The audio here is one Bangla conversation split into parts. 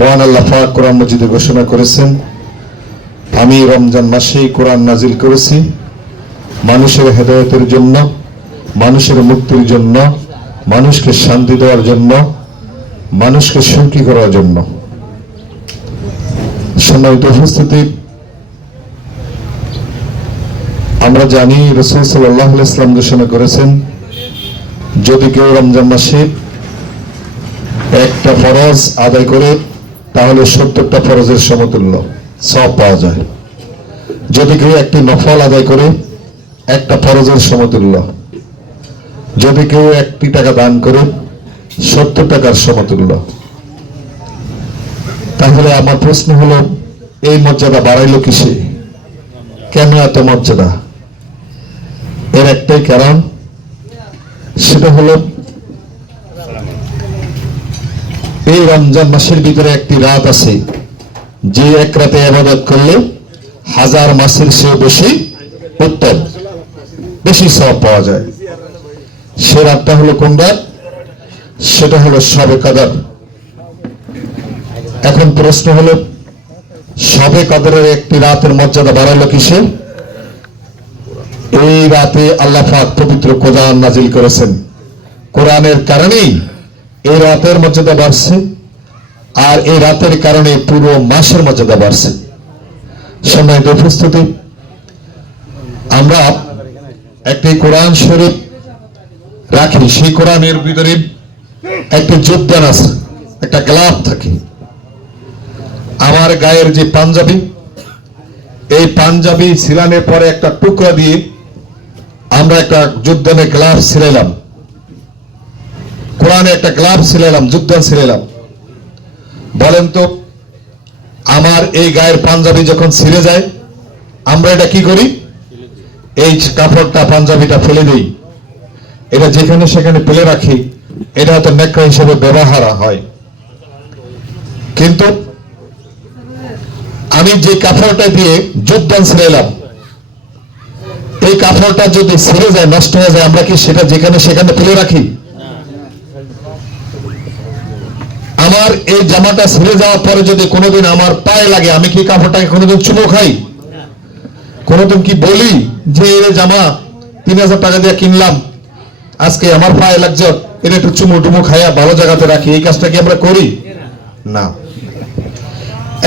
মহান আল্লাহ পাক কোরআন মাজিদে ঘোষণা করেছেন, আমি রমজান মাসেই কোরআন নাজিল করেছি মানুষের হেদায়েতের জন্য, মানুষের মুক্তির জন্য, মানুষকে শান্তি দেওয়ার জন্য, মানুষকে সুখী করার জন্য। সম্মানিত উপস্থিতি, আমরা জানি রাসূল সাল্লাল্লাহু আলাইহি ওয়াসাল্লাম ঘোষণা করেছেন, যদি কেউ রমজান মাসে একটা ফরজ আদায় করে তাহলে 70টা ফরজের সমতুল্য সওয়াব পাওয়া যায়। যদি কেউ একটি নফল আদায় করে একটা ফরজের সমতুল্য, যদি কেউ 1 টাকা দান করে 70 টাকার সমতুল্য। তাহলে আমার প্রশ্ন হলো, এই মর্যাদা বাড়াইল কিসে? কেন এত মর্যাদা? এর একটাই কারণ, সেটা হলো এই রমজান মাসের ভিতরে একটি রাত আছে, যে এক রাতে ইবাদত করলে 1000 মাসের চেয়ে বেশি উত্তম, বেশি সওয়াব পাওয়া যায়। সে রাতটা হলো কোন রাত? সেটা হলো শবে কদর। এখন প্রশ্ন হলো, শবে কদরের একটি রাতের মর্যাদা বাড়ালো কিসে? এই রাতে আল্লাহ পাক পবিত্র কোরআন নাজিল করেছেন, কোরআনের কারণেই এই রাতের মর্যাদা বাড়ছে, আর এই রাতের কারণে পুরো মাসের মর্যাদা বাড়ছে। সম্মানিত উপস্থিতি, আমরা একটি কোরআন শরীফ রাখি, সেই কোরআনের ভিতরে একটি যোগদান আছে, একটা গ্লাভ থাকে। আমার গায়ের যে পাঞ্জাবি, এই পাঞ্জাবি ছিলানোর পরে একটা টুকরা দিয়ে আমরা একটা যোগদানের গ্লাভ ছিলাইলাম, কোরআনে একটা গ্লাভ ছিলাইলাম, যোগদান ছিলাইলাম। বলেন তো, আমার এই গায়ের পাঞ্জাবি যখন ছিঁড়ে যায়, আমরা এটা কি করি? এই কাপড়টা, পাঞ্জাবিটা ফেলে দিই, এটা যেখানে সেখানে ফেলে রাখি, এটা হয়তো নেকড়া হিসেবে ব্যবহার হয়। কিন্তু আমি যে কাপড়টা দিয়ে যোগদান ছিলাইলাম, এই কাপড়টা যদি ছিঁড়ে যায়, নষ্ট হয়ে যায়, আমরা কি সেটা যেখানে সেখানে ফেলে রাখি? আমার এই জামাটা ছিঁড়ে যাওয়ার পরে যদি কোনোদিন আমার পায়ে লাগে, আমি কি কাপড়টাকে কোনোদিন চুমো খাই? কোনোদিন কি বলি যে এই জামা 3000 টাকা দিয়ে কিনলাম, আজকে আমার পায়ে লাগছে, এটা একটু চুমো টুমো খাইয়া ভালো জায়গাতে রাখি? এই কাজটা কি আমরা করি? না।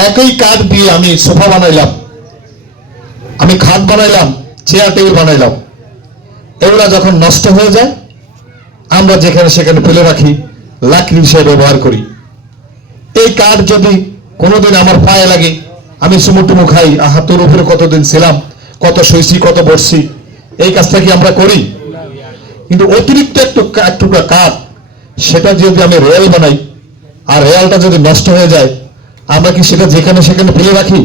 একই কাঠ দিয়ে আমি সোফা বানাইলাম, আমি খাট বানাইলাম, চেয়ার টেবিল বানাইলাম, এগুলা যখন নষ্ট হয়ে যায়, আমরা যেখানে সেখানে ফেলে রাখি, লাকড়ি হিসেবে ব্যবহার করি। এই কাঠ যদি কোনোদিন আমার পায়ে লাগে, আমি চুমুটুমু খাই, আহা তোর উপরে কতদিন ছিলাম, কত সইছি, কত বসছি, এই কাজটা কি আমরা করি? কিন্তু অতিরিক্ত একটু কাঠ, সেটা যদি আমি রেল বানাই, আর রেলটা যদি নষ্ট হয়ে যায়, আমরা কি সেটা যেখানে সেখানে ফেলে রাখি?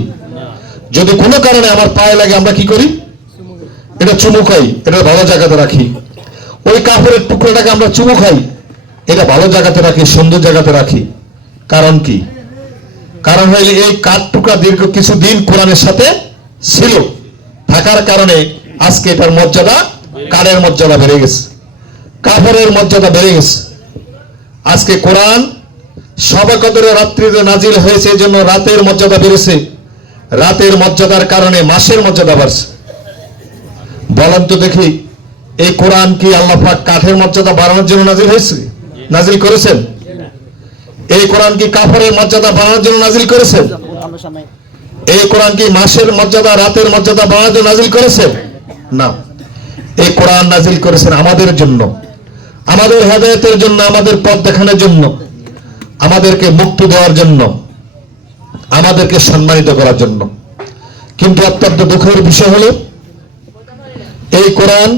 যদি কোনো কারণে আমার পায়ে লাগে, আমরা কি করি? এটা চুমু খাই, এটা ভালো জায়গাতে রাখি। ওই কাপড়ের টুকরোটাকে আমরা চুমু খাই, এটা ভালো জায়গাতে রাখি, সুন্দর জায়গাতে রাখি। কারণ কি? কারণ হইলে এই কাঠ টুকরা দীর্ঘ কিছুদিন কোরআনের সাথে ছিল, থাকার কারণে আজকে এটার মর্যাদা, কাঠের মর্যাদা বেড়ে গেছে, কাপড়ের মর্যাদা বেড়ে গেছে। আজকে কোরআন শবে কদরের রাত্রিতে নাজিল হয়েছে, এই জন্য রাতের মর্যাদা বেড়েছে, রাতের মর্যাদার কারণে মাসের মর্যাদা বাড়ছে। বলেন তো দেখি, এই কোরআন কি আল্লাহ পাক কাঠের মর্যাদা বাড়ানোর জন্য নাজিল হয়েছে, নাজিল করেছেন? এই কোরআন কি কাপড়ের মর্যাদা বাড়ানোর জন্য নাজিল করেছেন? এই কোরআন কি মাসের মর্যাদা, রাতের মর্যাদা বাড়ানোর জন্য নাজিল করেছেন? না। এই কোরআন নাজিল করেছেন আমাদের জন্য, আমাদের হেদায়েতের জন্য, আমাদের পথ দেখানোর জন্য, আমাদেরকে মুক্তি দেওয়ার জন্য, আমাদেরকে সম্মানিত করার জন্য। কিন্তু অত্যন্ত দুঃখের বিষয় হলো, এই কোরআন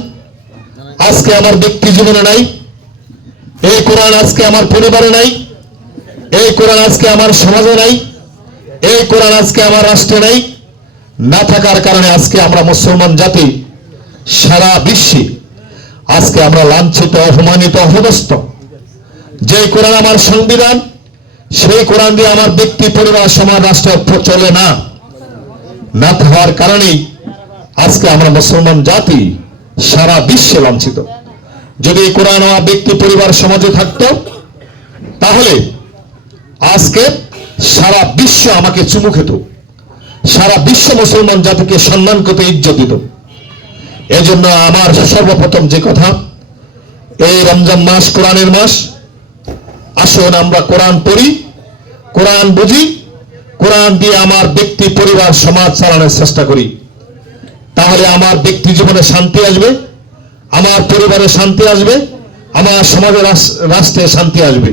আজকে আমার ব্যক্তি জীবনে নাই, এই কোরআন আজকে আমার পরিবারে নাই, এই কোরআন আজকে আমার সমাজে নাই, এই কোরআন আজকে আমার রাষ্ট্রে নাই। না থাকার কারণে আজকে আমরা মুসলমান জাতি সারা বিশ্বে আজকে আমরা লাঞ্ছিত, অপমানিত, অপদস্থ। যে কোরআন আমার সংবিধান, সেই কোরআন দিয়ে আমার ব্যক্তি, পরিবার, সমাজ, রাষ্ট্র চলে না। না থাকার কারণেই আজকে আমরা মুসলমান জাতি সারা বিশ্বে লাঞ্ছিত। যদি কোরআন আমার ব্যক্তি, পরিবার, সমাজে থাকতো, তাহলে আজকে সারা বিশ্ব আমাকে চুমু খেত, সারা বিশ্ব মুসলমান জাতিকে সম্মান করতে, ইজ্জত দিত। এজন্য আমার সর্বপ্রথম যে কথা, এই রমজান মাস কোরআনের মাস, আসুন আমরা কোরআন পড়ি, কোরআন বুঝি, কোরআন দিয়ে আমার ব্যক্তি, পরিবার, সমাজ চালানোর চেষ্টা করি। তাহলে আমার ব্যক্তি জীবনে শান্তি আসবে, আমার পরিবারে শান্তি আসবে, আমার সমাজের রাষ্ট্রে শান্তি আসবে।